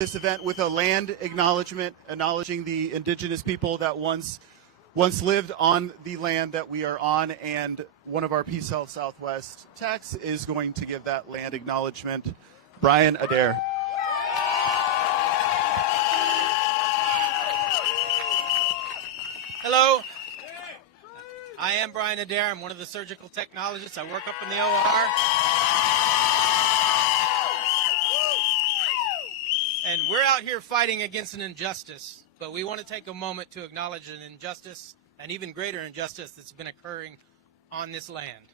this event with a land acknowledgement, acknowledging the indigenous people that once lived on the land that we are on, and one of our PeaceHealth Southwest techs is going to give that land acknowledgement. Brian Adair. Hello, I am Brian Adair. I'm one of the surgical technologists. I work up in the OR. And we're out here fighting against an injustice, but we want to take a moment to acknowledge an injustice, an even greater injustice that's been occurring on this land.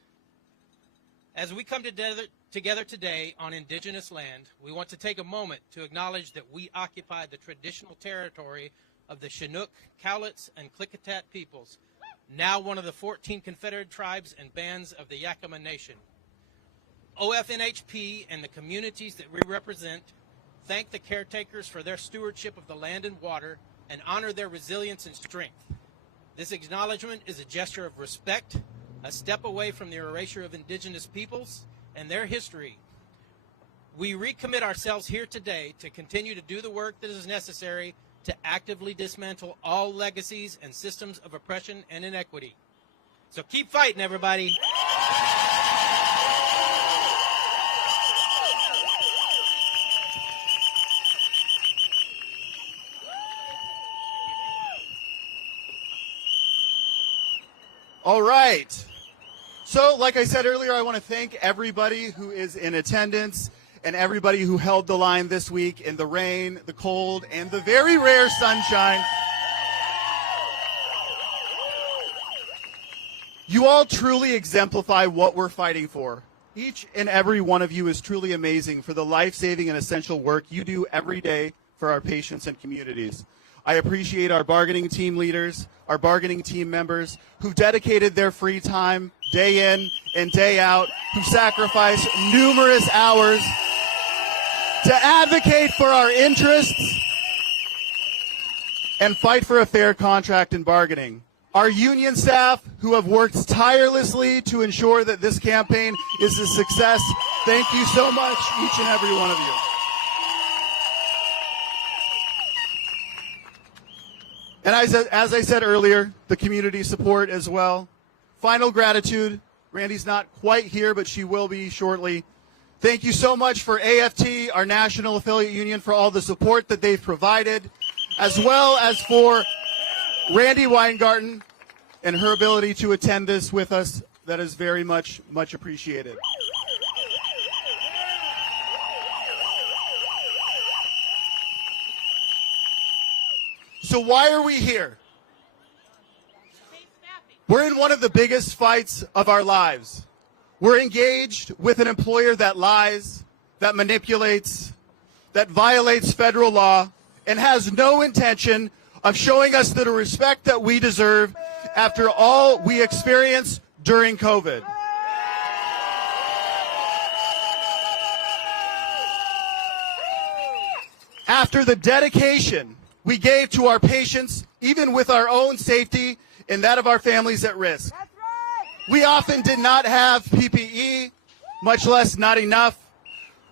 As we come together today on indigenous land, we want to take a moment to acknowledge that we occupy the traditional territory of the Chinook, Cowlitz, and Klickitat peoples, now one of the 14 confederate tribes and bands of the Yakama Nation. OFNHP and the communities that we represent thank the caretakers for their stewardship of the land and water and honor their resilience and strength. This acknowledgement is a gesture of respect, a step away from the erasure of indigenous peoples and their history. We recommit ourselves here today to continue to do the work that is necessary to actively dismantle all legacies and systems of oppression and inequity. So keep fighting, everybody. All right. So, like I said earlier, I want to thank everybody who is in attendance and everybody who held the line this week in the rain, the cold, and the very rare sunshine. You all truly exemplify what we're fighting for. Each and every one of you is truly amazing for the life-saving and essential work you do every day for our patients and communities. I appreciate our bargaining team leaders, our bargaining team members who dedicated their free time day in and day out, who sacrificed numerous hours to advocate for our interests and fight for a fair contract in bargaining. Our union staff who have worked tirelessly to ensure that this campaign is a success. Thank you so much, each and every one of you. And as I said earlier, the community support as well. Final gratitude. Randy's not quite here, but she will be shortly. Thank you so much for AFT, our national affiliate union, for all the support that they've provided, as well as for Randy Weingarten and her ability to attend this with us. That is very much appreciated. So why are we here? We're in one of the biggest fights of our lives. We're engaged with an employer that lies, that manipulates, that violates federal law, and has no intention of showing us the respect that we deserve after all we experienced during COVID. After the dedication we gave to our patients, even with our own safety and that of our families at risk. That's right. We often did not have PPE, much less not enough.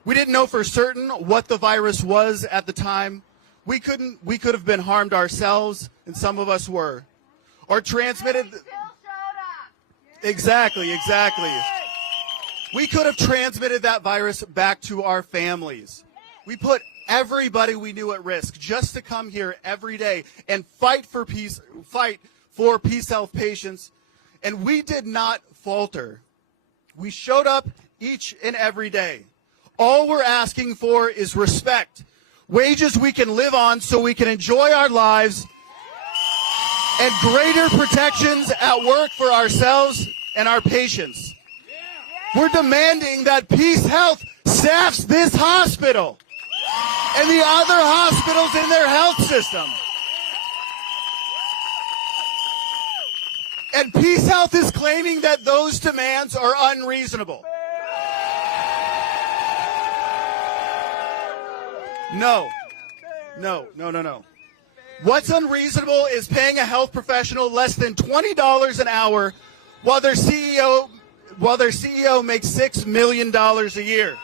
We didn't know for certain what the virus was at the time. We could have been harmed ourselves, and some of us were. Or transmitted. Exactly. We could have transmitted that virus back to our families. We put everybody we knew at risk just to come here every day and fight for PeaceHealth patients, and we did not falter. We showed up each and every day. All we're asking for is respect, wages we can live on so we can enjoy our lives, and greater protections at work for ourselves and our patients. We're demanding that PeaceHealth staffs this hospital and the other hospitals in their health system. And PeaceHealth is claiming that those demands are unreasonable. No. What's unreasonable is paying a health professional less than $20 an hour while their CEO makes $6 million a year.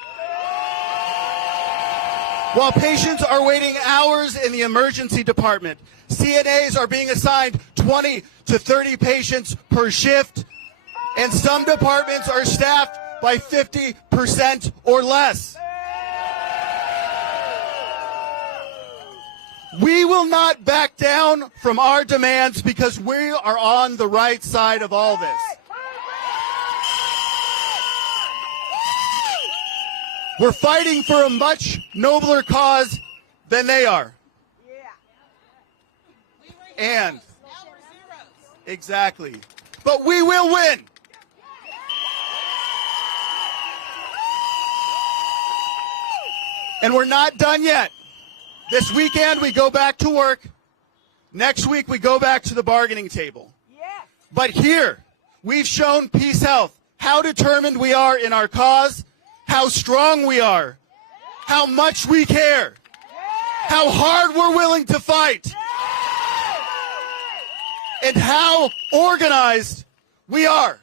While patients are waiting hours in the emergency department, CNAs are being assigned 20 to 30 patients per shift, and some departments are staffed by 50% or less. We will not back down from our demands because we are on the right side of all this. We're fighting for a much nobler cause than they are. And exactly. But we will win. And we're not done yet. This weekend we go back to work. Next week we go back to the bargaining table. But here we've shown PeaceHealth how determined we are in our cause, how strong we are, how much we care, how hard we're willing to fight, and how organized we are.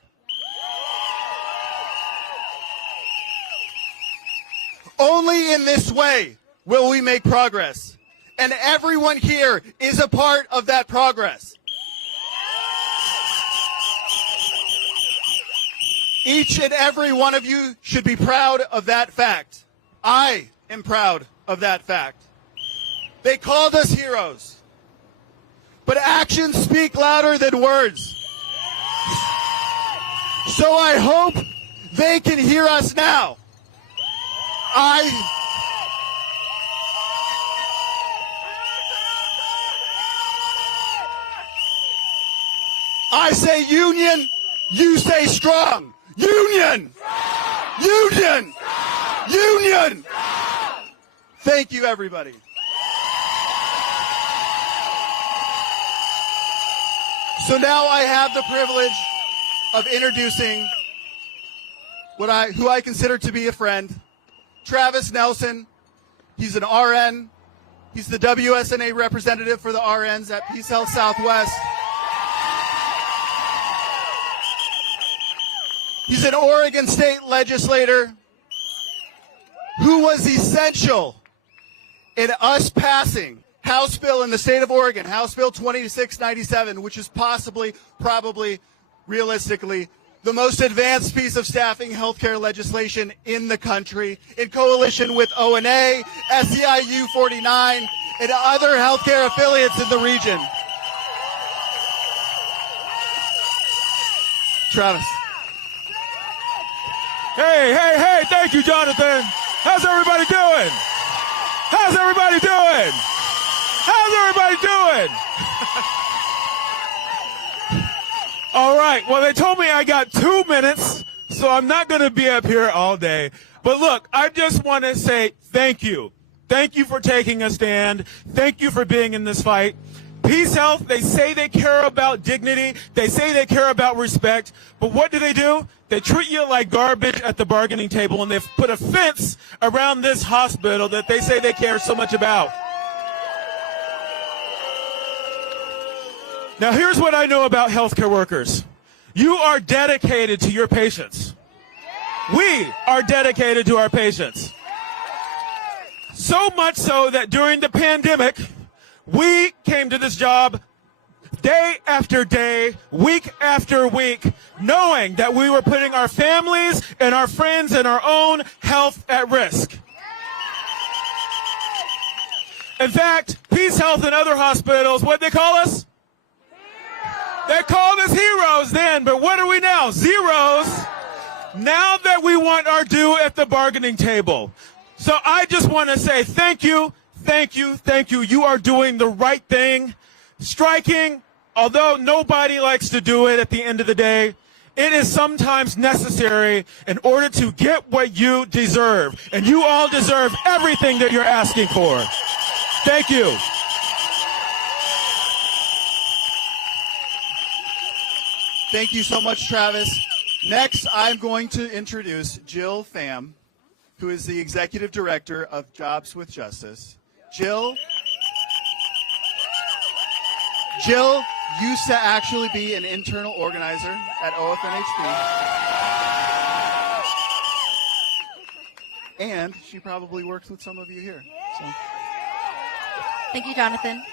Only in this way will we make progress. And everyone here is a part of that progress. Each and every one of you should be proud of that fact. I am proud of that fact. They called us heroes, but actions speak louder than words. So I hope they can hear us now. I say union, you say strong. Union! Union! Union! Thank you, everybody. So now I have the privilege of introducing who I consider to be a friend, Travis Nelson. He's an RN. He's the WSNA representative for the RNs at PeaceHealth Southwest. He's an Oregon State legislator who was essential in us passing House Bill in the state of Oregon, House Bill 2697, which is probably, realistically, the most advanced piece of staffing healthcare legislation in the country, in coalition with ONA, SEIU 49, and other healthcare affiliates in the region. Travis. Hey, thank you, Jonathan. How's everybody doing? How's everybody doing? How's everybody doing? All right, well, they told me I got 2 minutes, so I'm not going to be up here all day. But look, I just want to say thank you. Thank you for taking a stand. Thank you for being in this fight. PeaceHealth, they say they care about dignity. They say they care about respect. But what do? They treat you like garbage at the bargaining table, and they've put a fence around this hospital that they say they care so much about. Now, here's what I know about healthcare workers. You are dedicated to your patients. We are dedicated to our patients. So much so that during the pandemic, we came to this job day after day, week after week, knowing that we were putting our families and our friends and our own health at risk. In fact, PeaceHealth and other hospitals, what'd they call us? They called us heroes then, but what are we now? Zeros. Now that we want our due at the bargaining table. So I just want to say thank you, thank you, thank you. You are doing the right thing. Striking, although nobody likes to do it at the end of the day, it is sometimes necessary in order to get what you deserve. And you all deserve everything that you're asking for. Thank you. Thank you so much, Travis. Next, I'm going to introduce Jill Pham, who is the Executive Director of Jobs with Justice. Jill used to actually be an internal organizer at OFNHP. And she probably works with some of you here. So. Thank you, Jonathan.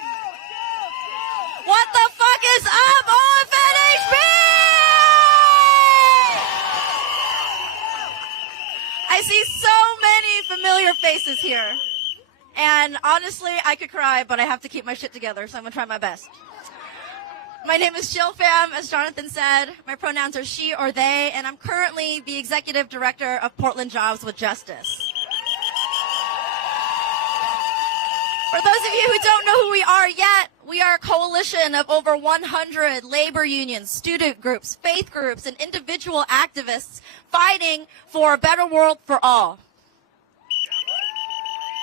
What the fuck is up, OFNHP? I see so many familiar faces here. And honestly, I could cry, but I have to keep my shit together, so I'm going to try my best. My name is Jill Pham, as Jonathan said. My pronouns are she or they, and I'm currently the Executive Director of Portland Jobs with Justice. For those of you who don't know who we are yet, we are a coalition of over 100 labor unions, student groups, faith groups, and individual activists fighting for a better world for all.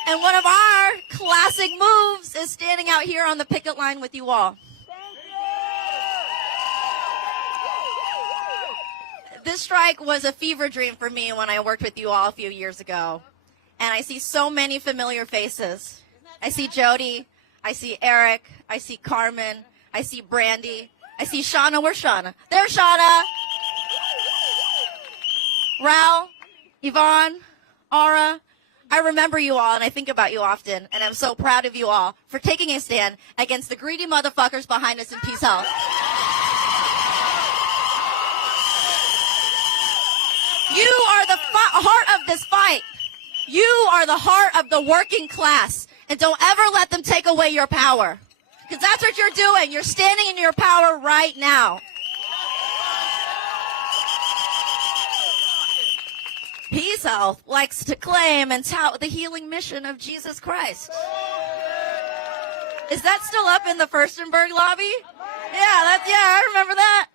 And one of our classic moves is standing out here on the picket line with you all. This strike was a fever dream for me when I worked with you all a few years ago. And I see so many familiar faces. I see Jody, I see Eric, I see Carmen, I see Brandy, I see Shauna. Where's Shauna? There's Shauna. Raul, Yvonne, Aura. I remember you all and I think about you often, and I'm so proud of you all for taking a stand against the greedy motherfuckers behind us in PeaceHealth. You are the heart of this fight. You are the heart of the working class. And don't ever let them take away your power. Because that's what you're doing. You're standing in your power right now. PeaceHealth likes to claim and tout the healing mission of Jesus Christ. Is that still up in the Furstenberg lobby? Yeah, I remember that.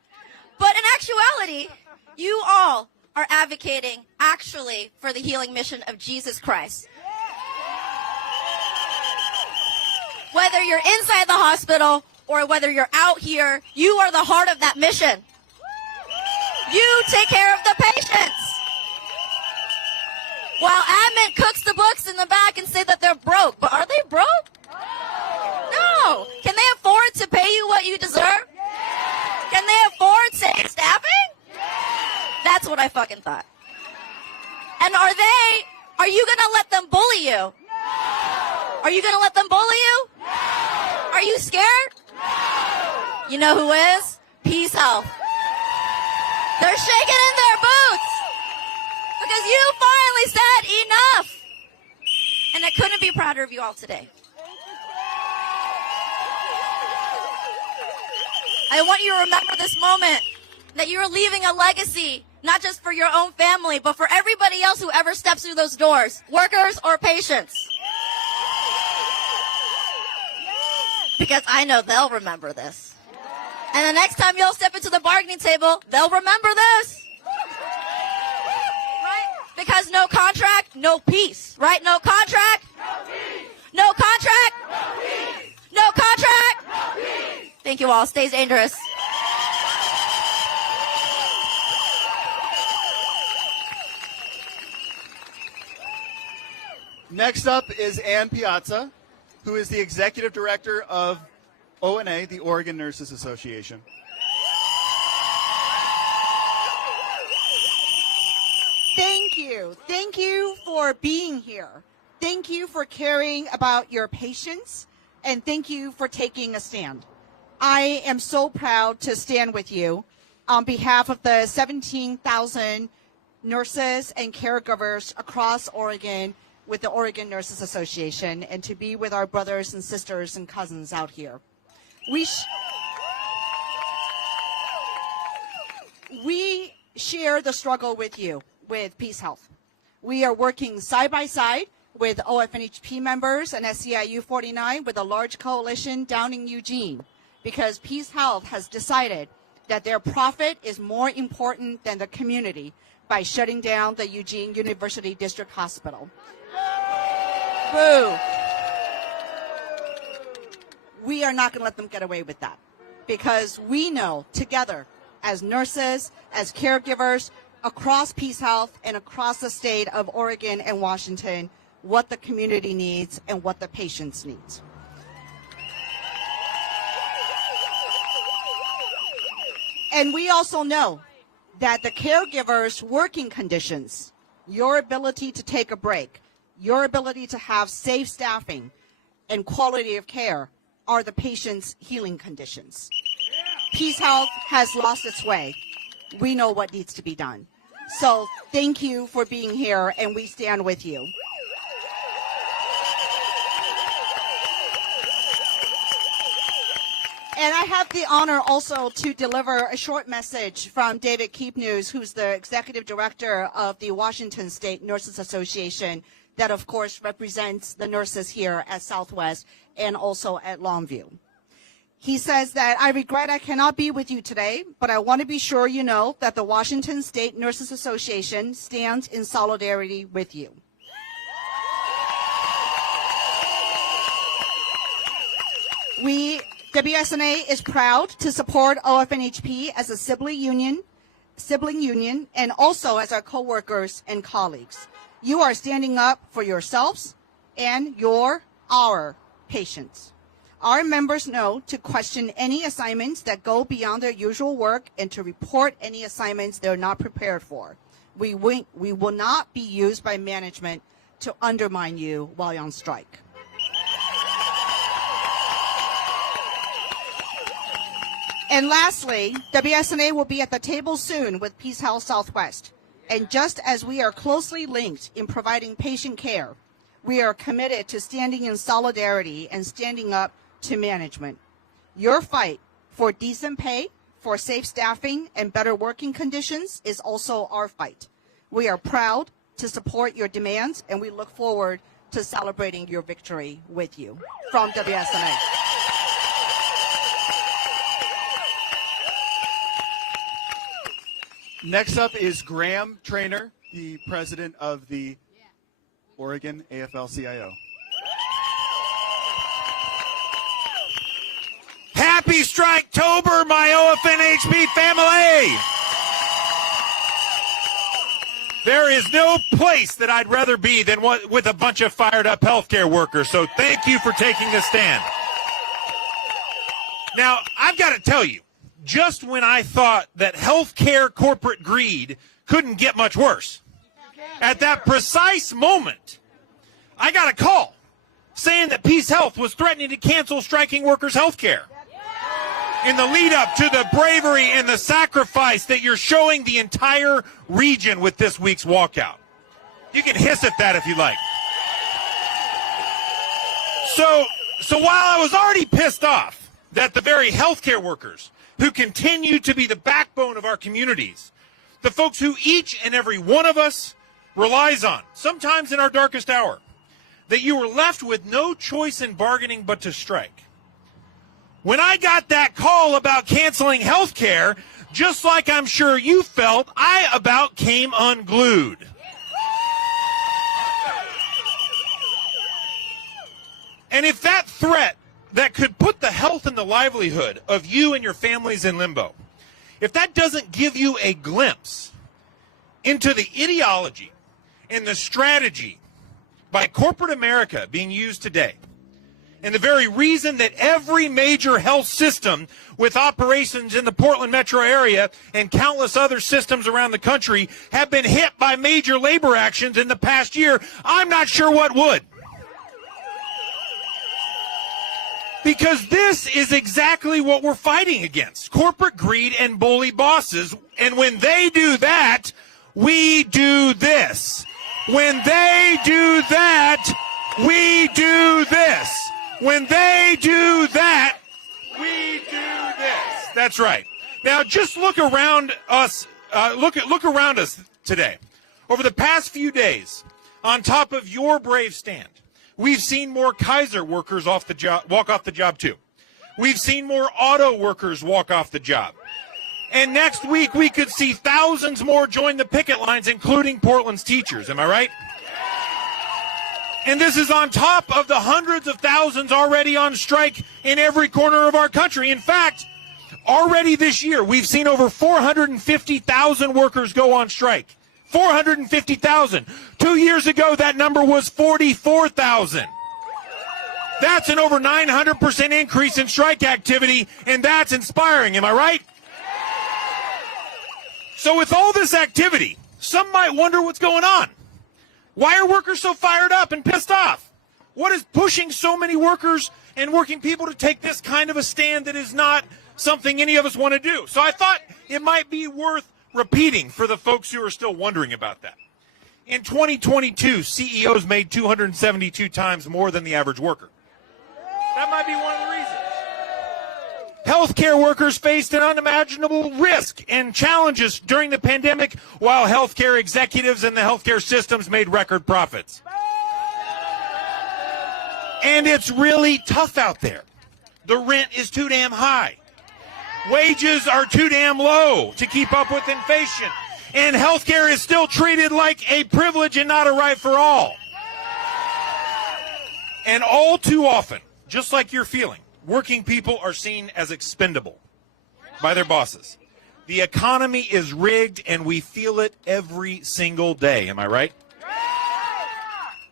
But in actuality, you all are advocating actually for the healing mission of Jesus Christ. Whether you're inside the hospital or whether you're out here, you are the heart of that mission. You take care of the patients. While admin cooks the books in the back and say that they're broke. But are they broke? No. Can they afford to pay you what you deserve? Can they afford safe staffing? That's what I fucking thought. And are you going to let them bully you? Are you going to let them bully you? Are you scared? You know who is? PeaceHealth. They're shaking in their boots because you finally said enough. And I couldn't be prouder of you all today. I want you to remember this moment, that you're leaving a legacy, not just for your own family, but for everybody else who ever steps through those doors, workers or patients. Because I know they'll remember this. And the next time you'll step into the bargaining table, they'll remember this. Right? Because no contract, no peace. Right? No contract? No peace. No contract? No peace. No contract? No peace. Thank you all. Stay dangerous. Next up is Ann Piazza, who is the Executive Director of ONA, the Oregon Nurses Association. Thank you. Thank you for being here. Thank you for caring about your patients, and thank you for taking a stand. I am so proud to stand with you on behalf of the 17,000 nurses and caregivers across Oregon with the Oregon Nurses Association, and to be with our brothers and sisters and cousins out here. We share the struggle with you, with PeaceHealth. We are working side by side with OFNHP members and SEIU 49 with a large coalition down in Eugene, because PeaceHealth has decided that their profit is more important than the community by shutting down the Eugene University District Hospital. Boo. We are not going to let them get away with that, because we know together as nurses, as caregivers across PeaceHealth and across the state of Oregon and Washington, what the community needs and what the patients need. And we also know that the caregivers' working conditions, your ability to take a break, your ability to have safe staffing and quality of care are the patient's healing conditions. PeaceHealth has lost its way. We know what needs to be done. So thank you for being here, and we stand with you. And I have the honor also to deliver a short message from David Keepnews, who's the executive director of the Washington State Nurses Association, that of course represents the nurses here at Southwest and also at Longview. He says that, I regret I cannot be with you today, but I want to be sure you know that the Washington State Nurses Association stands in solidarity with you. WSNA is proud to support OFNHP as a sibling union, and also as our co-workers and colleagues. You are standing up for yourselves and our patients. Our members know to question any assignments that go beyond their usual work and to report any assignments they're not prepared for. We will not be used by management to undermine you while you're on strike. And lastly, WSNA will be at the table soon with PeaceHealth Southwest. And just as we are closely linked in providing patient care, we are committed to standing in solidarity and standing up to management. Your fight for decent pay, for safe staffing, and better working conditions is also our fight. We are proud to support your demands, and we look forward to celebrating your victory with you. From WSNA. Next up is Graham Trainer, the president of the Oregon AFL-CIO. Happy Striketober, my OFNHP family! There is no place that I'd rather be than with a bunch of fired up healthcare workers, so thank you for taking a stand. Now, I've got to tell you, just when I thought that healthcare corporate greed couldn't get much worse, at that precise moment, I got a call saying that PeaceHealth was threatening to cancel striking workers' health care. In the lead up to the bravery and the sacrifice that you're showing the entire region with this week's walkout. You can hiss at that if you like. So while I was already pissed off that the very healthcare workers who continue to be the backbone of our communities, the folks who each and every one of us relies on, sometimes in our darkest hour, that you were left with no choice in bargaining but to strike. When I got that call about canceling health care, just like I'm sure you felt, I about came unglued. And if that threat that could put the health and the livelihood of you and your families in limbo, if that doesn't give you a glimpse into the ideology and the strategy by corporate America being used today, and the very reason that every major health system with operations in the Portland metro area and countless other systems around the country have been hit by major labor actions in the past year, I'm not sure what would. Because this is exactly what we're fighting against. Corporate greed and bully bosses. And when they do that, we do this. When they do that, we do this. When they do that, we do this. That's right. Now just look around us. Look around us today. Over the past few days, on top of your brave stand, we've seen more Kaiser workers walk off the job too. We've seen more auto workers walk off the job. And next week we could see thousands more join the picket lines, including Portland's teachers. Am I right? And this is on top of the hundreds of thousands already on strike in every corner of our country. In fact, already this year, we've seen over 450,000 workers go on strike. 450,000. 2 years ago, that number was 44,000. That's an over 900% increase in strike activity, and that's inspiring. Am I right? So with all this activity, some might wonder what's going on. Why are workers so fired up and pissed off? What is pushing so many workers and working people to take this kind of a stand that is not something any of us want to do? So I thought it might be worth repeating for the folks who are still wondering about that. In 2022, CEOs made 272 times more than the average worker. That might be one of the reasons. Healthcare workers faced an unimaginable risk and challenges during the pandemic, while healthcare executives and the healthcare systems made record profits. And it's really tough out there. The rent is too damn high. Wages are too damn low to keep up with inflation. And healthcare is still treated like a privilege and not a right for all. And all too often, just like you're feeling, working people are seen as expendable by their bosses. The economy is rigged, and we feel it every single day. Am I right?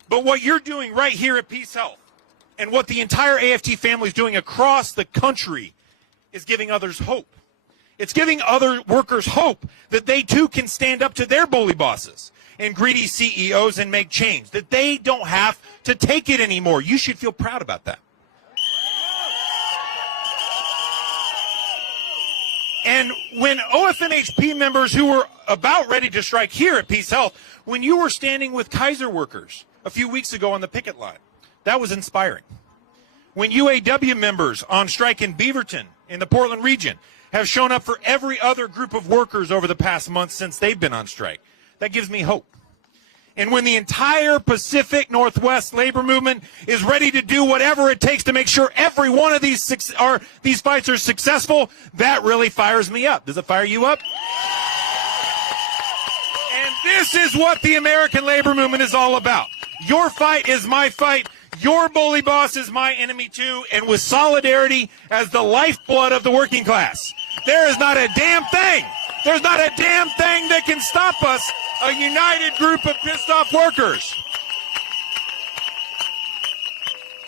But what you're doing right here at PeaceHealth, and what the entire AFT family is doing across the country, is giving others hope. It's giving other workers hope that they too can stand up to their bully bosses and greedy CEOs and make change, that they don't have to take it anymore. You should feel proud about that. And when OFNHP members who were about ready to strike here at PeaceHealth, when you were standing with Kaiser workers a few weeks ago on the picket line, that was inspiring. When UAW members on strike in Beaverton in the Portland region have shown up for every other group of workers over the past month since they've been on strike, that gives me hope. And when the entire Pacific Northwest labor movement is ready to do whatever it takes to make sure every one of these fights are successful, that really fires me up. Does it fire you up? And this is what the American labor movement is all about. Your fight is my fight. Your bully boss is my enemy too. And with solidarity as the lifeblood of the working class, there is not a damn thing. There's not a damn thing that can stop us, a united group of pissed off workers.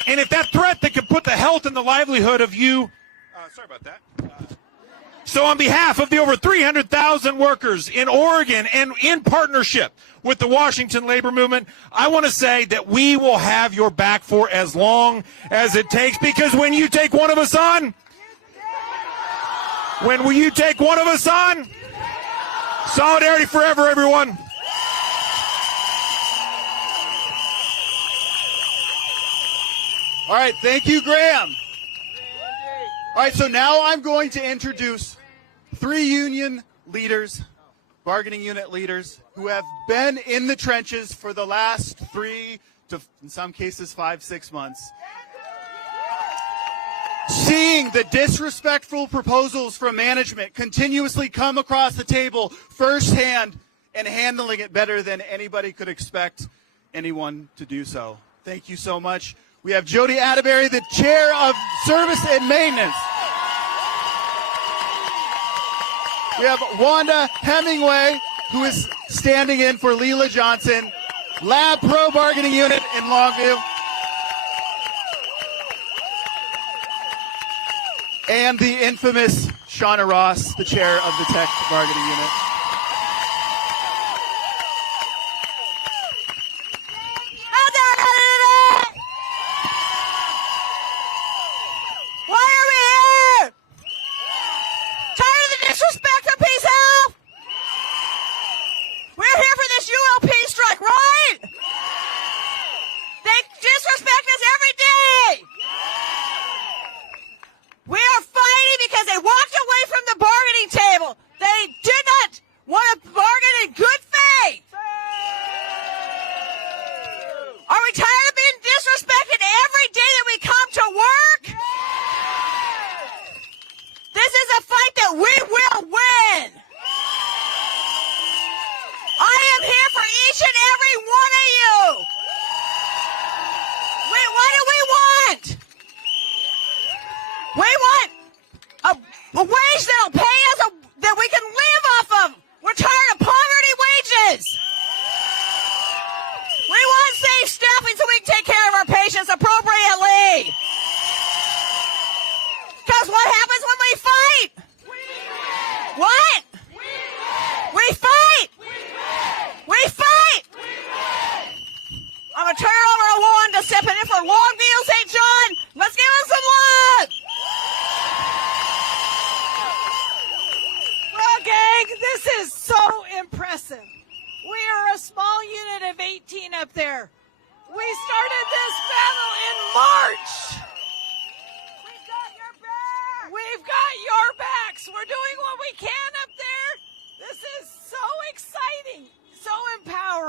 And if that threat that could put the health and the livelihood of you, sorry about that. So on behalf of the over 300,000 workers in Oregon and in partnership with the Washington labor movement, I want to say that we will have your back for as long as it takes, because when you take one of us on, solidarity forever, everyone. All right, thank you, Graham. All right, so now I'm going to introduce 3 union leaders, bargaining unit leaders, who have been in the trenches for the last 3 to, in some cases, 5, 6 months, seeing the disrespectful proposals from management continuously come across the table firsthand and handling it better than anybody could expect anyone to do so. Thank you so much. We have Jody Atterbury, the Chair of Service and Maintenance. We have Wanda Hemingway, who is standing in for Leela Johnson, Lab Pro Bargaining Unit in Longview. And the infamous Shauna Ross, the Chair of the Tech Bargaining Unit.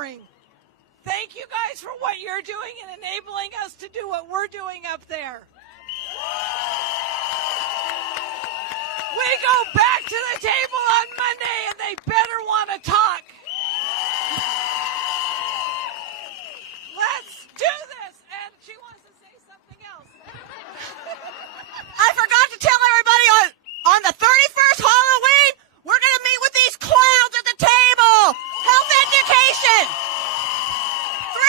empowering. Thank you guys for what you're doing and enabling us to do what we're doing up there. We go back to the table on Monday and they better want to talk. Let's do this. And she wants to say something else. I forgot to tell everybody on the 31st Halloween, we're going to meet with these clowns at the table. Health education. 3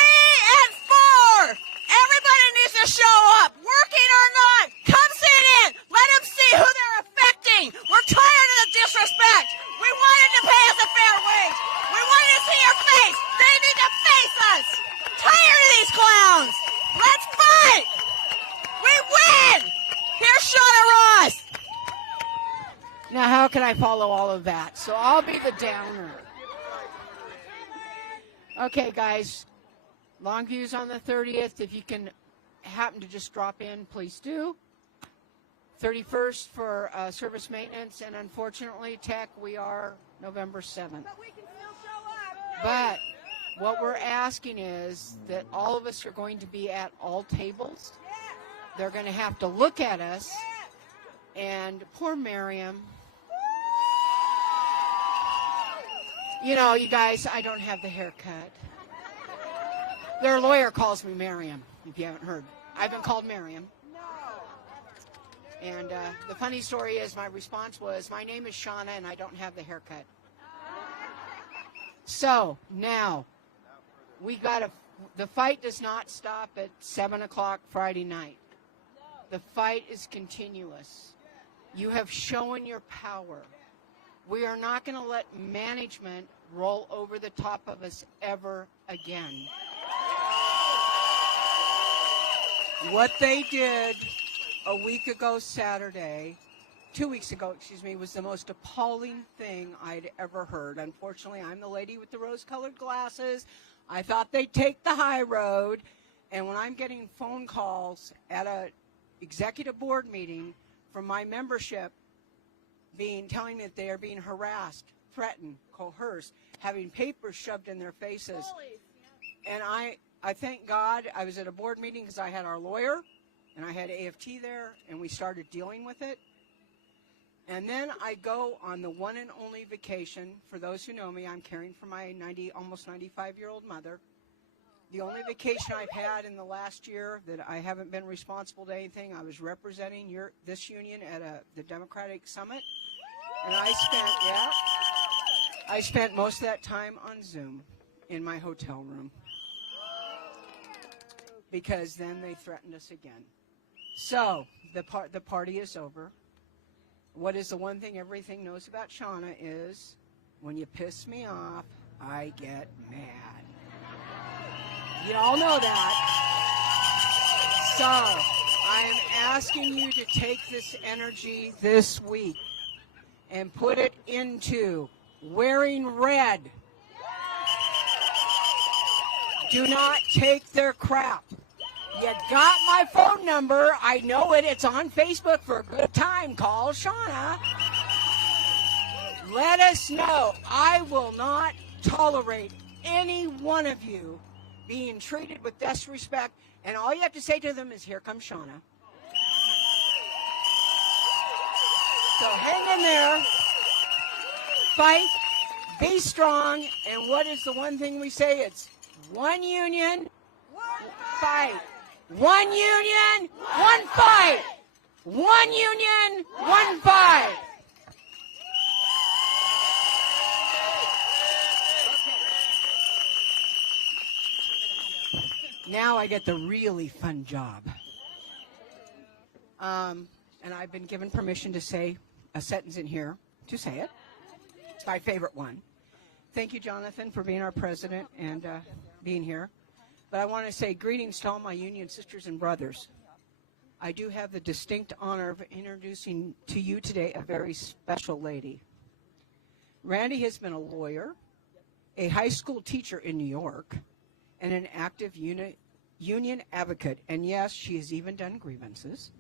and 4. Everybody needs to show up, working or not. Come sit in. Let them see who they're affecting. We're tired of the disrespect. We wanted to pay us a fair wage. We wanted to see your face. They need to face us. Tired of these clowns. Let's fight. We win. Here's Shauna Ross. Now, how can I follow all of that? So I'll be the downer. Okay, guys. Longview's on the 30th. If you can happen to just drop in, please do. 31st for service maintenance, and unfortunately, tech, we are November 7th. But we can still show up. But what we're asking is that all of us are going to be at all tables. They're going to have to look at us. And poor Miriam. You know, you guys, I don't have the haircut. Their lawyer calls me Miriam, if you haven't heard. I've been called Miriam. And the funny story is my response was, my name is Shauna and I don't have the haircut. So now the fight does not stop at 7 o'clock Friday night. The fight is continuous. You have shown your power. We are not going to let management roll over the top of us ever again. What they did a week ago Saturday, 2 weeks ago, excuse me, was the most appalling thing I'd ever heard. Unfortunately, I'm the lady with the rose-colored glasses. I thought they'd take the high road. And when I'm getting phone calls at a executive board meeting from my membership telling me that they are being harassed, threatened, coerced, having papers shoved in their faces. And I thank God I was at a board meeting because I had our lawyer and I had AFT there and we started dealing with it. And then I go on the one and only vacation. For those who know me, I'm caring for my almost 95-year-old mother. The only vacation I've had in the last year that I haven't been responsible to anything, I was representing this union at the Democratic Summit. And I spent most of that time on Zoom in my hotel room. Because then they threatened us again. So the party is over. What is the one thing everything knows about Shauna is when you piss me off, I get mad. You all know that. So I am asking you to take this energy this week and put it into wearing red. Do not take their crap. You got my phone number. I know it. It's on Facebook for a good time. Call Shauna. Let us know. I will not tolerate any one of you being treated with disrespect. And all you have to say to them is, here comes Shauna. So hang in there. Fight. Be strong. And what is the one thing we say? It's one union, one fight. One union, one fight. One union, one fight. Now I get the really fun job. And I've been given permission to say a sentence in here, to say it. It's my favorite one. Thank you, Jonathan, for being our president and being here. But I want to say greetings to all my union sisters and brothers. I do have the distinct honor of introducing to you today a very special lady. Randy has been a lawyer, a high school teacher in New York, and an active union advocate. And yes, she has even done grievances.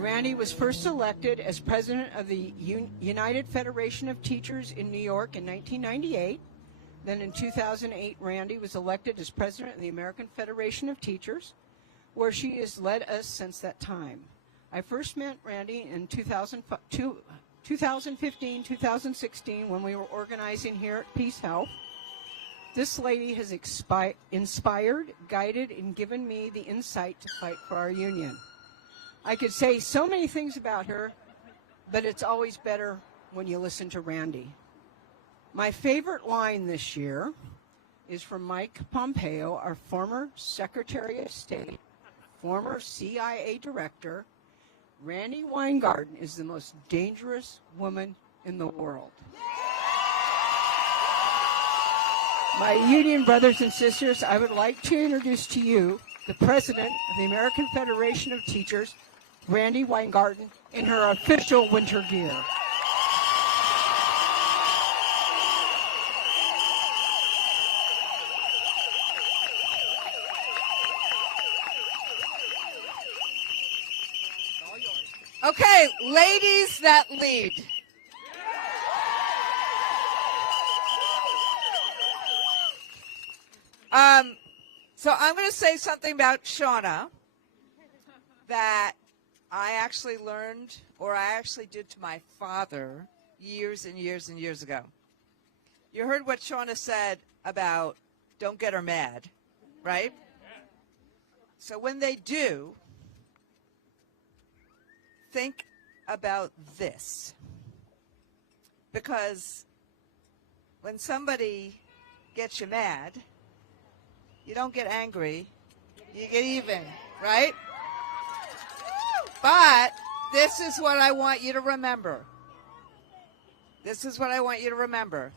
Randy was first elected as president of the United Federation of Teachers in New York in 1998. Then in 2008, Randy was elected as president of the American Federation of Teachers, where she has led us since that time. I first met Randy in 2015, 2016, when we were organizing here at PeaceHealth. This lady has inspired, guided, and given me the insight to fight for our union. I could say so many things about her, but it's always better when you listen to Randy. My favorite line this year is from Mike Pompeo, our former Secretary of State, former CIA director. Randy Weingarten is the most dangerous woman in the world. My union brothers and sisters, I would like to introduce to you the president of the American Federation of Teachers, Randy Weingarten, in her official winter gear. Okay, ladies that lead. So I'm going to say something about Shauna that I actually learned, or I actually did to my father years and years and years ago. You heard what Shauna said about don't get her mad, right? So when they do, think about this. Because when somebody gets you mad, you don't get angry, you get even, right? But this is what I want you to remember. This is what I want you to remember.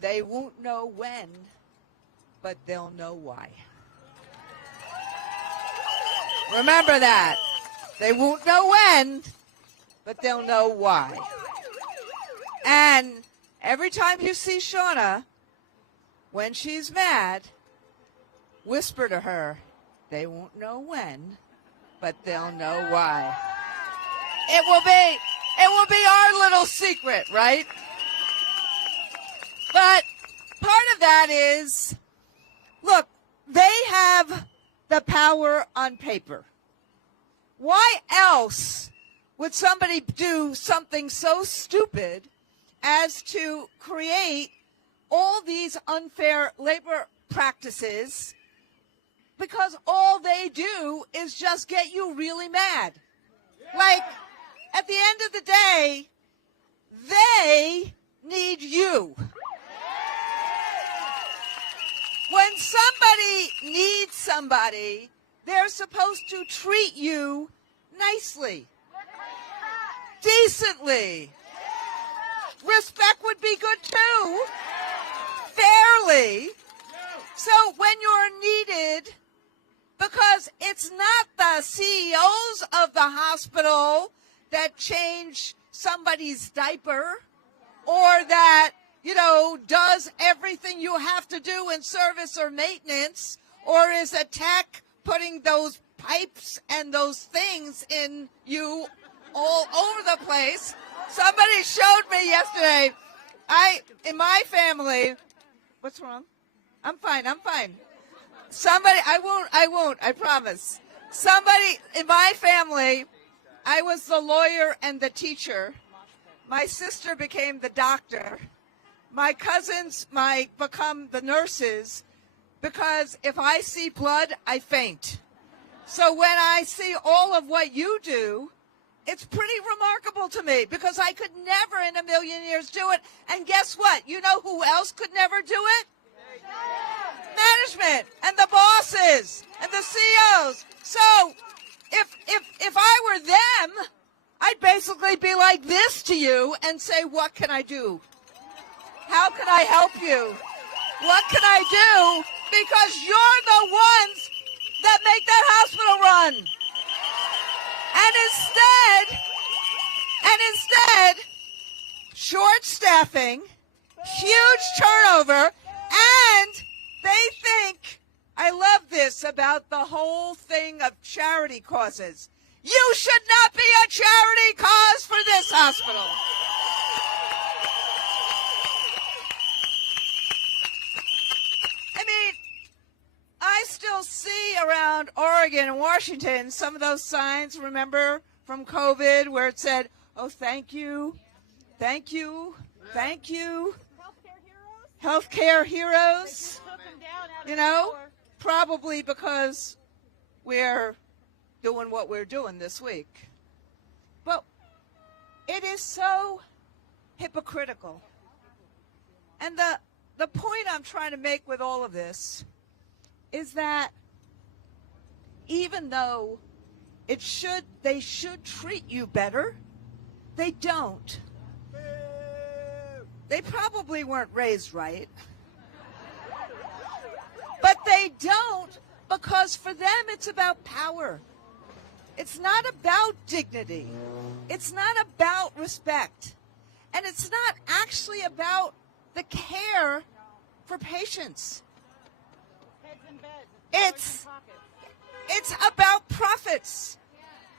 They won't know when, but they'll know why. Remember that. They won't know when, but they'll know why. And every time you see Shauna, when she's mad, whisper to her, they won't know when, but they'll know why. It will be our little secret, right? But part of that is, look, they have the power on paper. Why else would somebody do something so stupid as to create all these unfair labor practices? Because all they do is just get you really mad. Like, at the end of the day, they need you. When somebody needs somebody, they're supposed to treat you nicely, decently. Respect would be good too, fairly. So when you're needed, because it's not the CEOs of the hospital that change somebody's diaper or that, does everything you have to do in service or maintenance, or is a tech putting those pipes and those things in you all over the place. Somebody showed me yesterday, in my family, what's wrong? I'm fine. Somebody, I won't, I promise. Somebody in my family, I was the lawyer and the teacher. My sister became the doctor. My cousins might become the nurses, because if I see blood, I faint. So when I see all of what you do, it's pretty remarkable to me, because I could never in a million years do it. And guess what? You know who else could never do it? Management and the bosses and the CEOs. So if I were them, I'd basically be like this to you and say, what can I do? How can I help you? What can I do? Because you're the ones that make that hospital run. And instead, short staffing, huge turnover, and they think, I love this about the whole thing of charity causes. You should not be a charity cause for this hospital. see around Oregon and Washington some of those signs, remember, from COVID, where it said, oh, thank you, thank you, thank you. Healthcare heroes. You know, probably because we're doing what we're doing this week. But it is so hypocritical. And the point I'm trying to make with all of this is that even though they should treat you better, they don't. They probably weren't raised right. But they don't, because for them it's about power. It's not about dignity. It's not about respect. And it's not actually about the care for patients. It's about profits.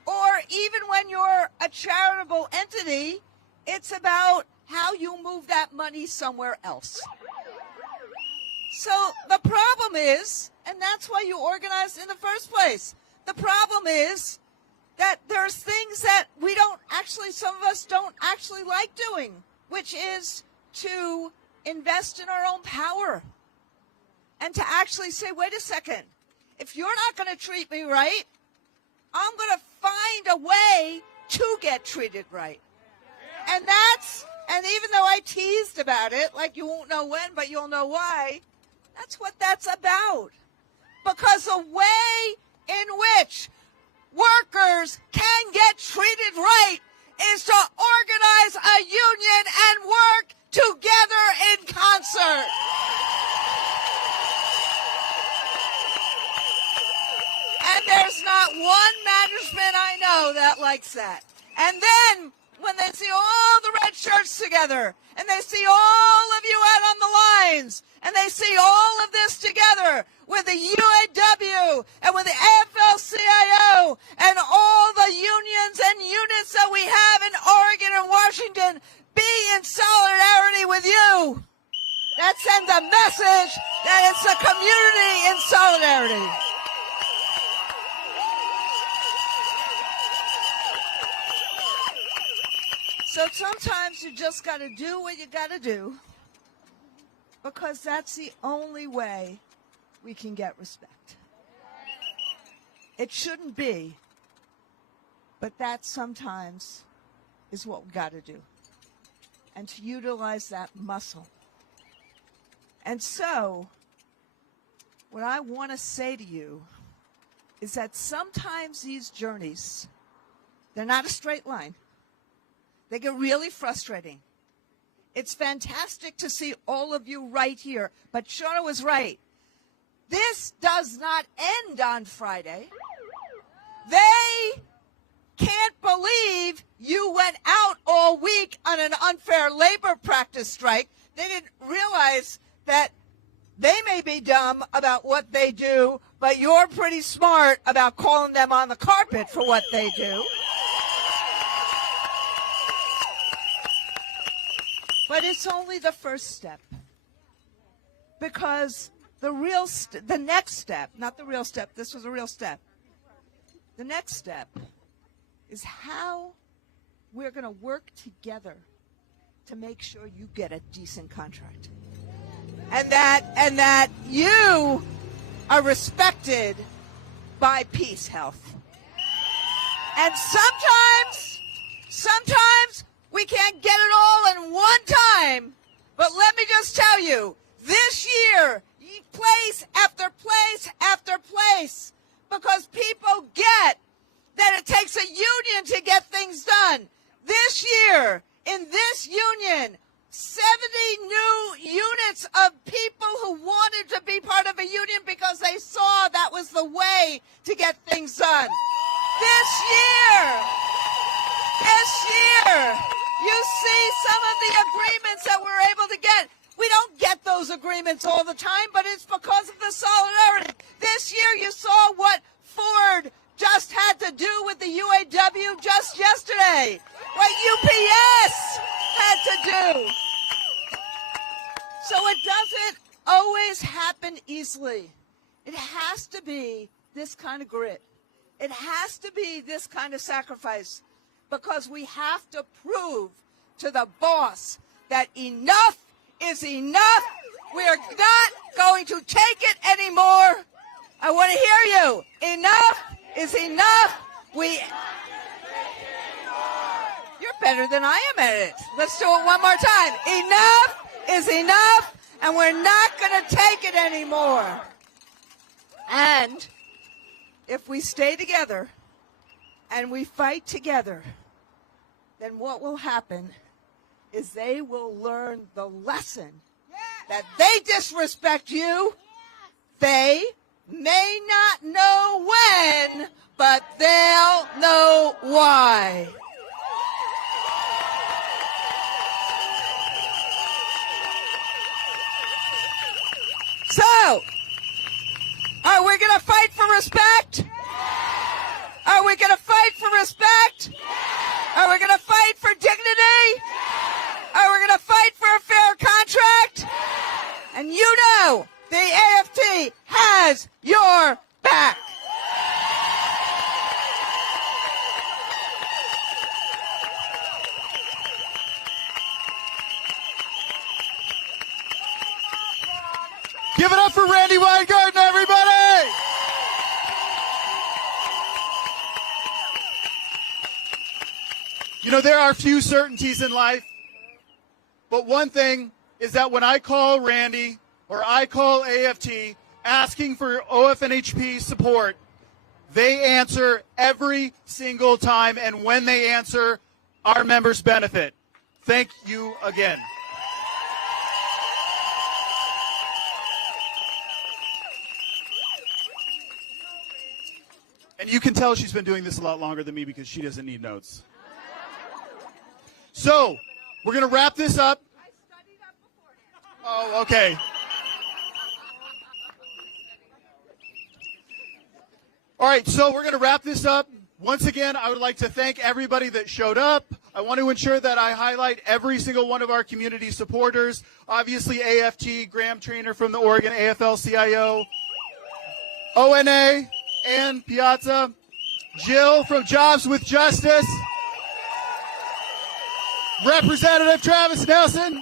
Or even when you're a charitable entity, it's about how you move that money somewhere else. So the problem is, and that's why you organized in the first place, the problem is that there's things that some of us don't actually like doing, which is to invest in our own power and to actually say, wait a second, if you're not going to treat me right, I'm going to find a way to get treated right. And even though I teased about it, like you won't know when, but you'll know why, that's what that's about. Because the way in which workers can get treated right is to organize a union and work together in concert. And there's not one management I know that likes that. And then when they see all the red shirts together, and they see all of you out on the lines, and they see all of this together with the UAW and with the AFL-CIO and all the unions and units that we have in Oregon and Washington being in solidarity with you, that sends a message that it's a community in solidarity. So sometimes you just got to do what you got to do, because that's the only way we can get respect. It shouldn't be, but that sometimes is what we got to do, and to utilize that muscle. And so what I want to say to you is that sometimes these journeys, they're not a straight line. They get really frustrating. It's fantastic to see all of you right here, but Shona was right. This does not end on Friday. They can't believe you went out all week on an unfair labor practice strike. They didn't realize that they may be dumb about what they do, but you're pretty smart about calling them on the carpet for what they do. But it's only the first step, because the next step, not the real step, this was a real step. The next step is how we're going to work together to make sure you get a decent contract. And that you are respected by PeaceHealth. And sometimes we can't get it all in one time, but let me just tell you, this year, place after place after place, because people get that it takes a union to get things done. This year, in this union, 70 new units of people who wanted to be part of a union because they saw that was the way to get things done. This year, you see some of the agreements that we're able to get. We don't get those agreements all the time, but it's because of the solidarity. This year you saw what Ford just had to do with the UAW just yesterday. What UPS had to do. So it doesn't always happen easily. It has to be this kind of grit. It has to be this kind of sacrifice, because we have to prove to the boss that enough is enough. We are not going to take it anymore. I want to hear you. Enough is enough. You're better than I am at it. Let's do it one more time. Enough is enough, and we're not going to take it anymore. And if we stay together and we fight together, then what will happen is they will learn the lesson that they disrespect you. They may not know when, but they'll know why. So, are we going to fight for respect? Are we going to fight for respect? Are we going to fight for dignity? Are we going to fight for a fair contract? And you know the AFT has your back. Give it up for Randy Weingarten, everybody! You know, there are few certainties in life, but one thing is that when I call Randy or I call AFT asking for OFNHP support, they answer every single time, and when they answer, our members benefit. Thank you again. And you can tell she's been doing this a lot longer than me because she doesn't need notes. So, we're going to wrap this up. Oh, okay. All right, so we're going to wrap this up. Once again, I would like to thank everybody that showed up. I want to ensure that I highlight every single one of our community supporters. Obviously, AFT, Graham Trainer from the Oregon AFL-CIO, ONA, Ann Piazza, Jill from Jobs with Justice, Representative Travis Nelson,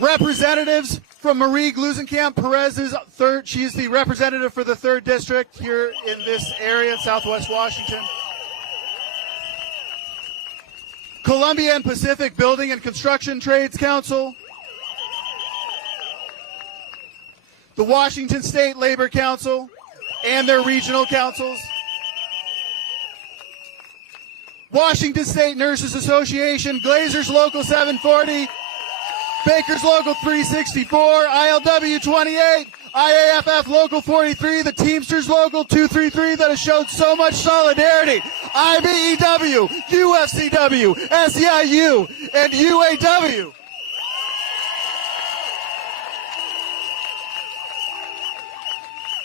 representatives from Marie Glusenkamp Perez's third, she's the representative for the 3rd District here in this area in Southwest Washington. Columbia and Pacific Building and Construction Trades Council, the Washington State Labor Council and their regional councils, Washington State Nurses Association, Glazers Local 740, Baker's Local 364, ILW 28, IAFF Local 43, the Teamsters Local 233 that has showed so much solidarity, IBEW, UFCW, SEIU, and UAW.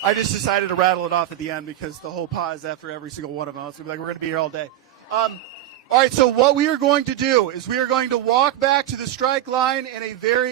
I just decided to rattle it off at the end because the whole pause after every single one of them. I was going to be like, we're going to be here all day. All right, so what we are going to do is we are going to walk back to the strike line in a very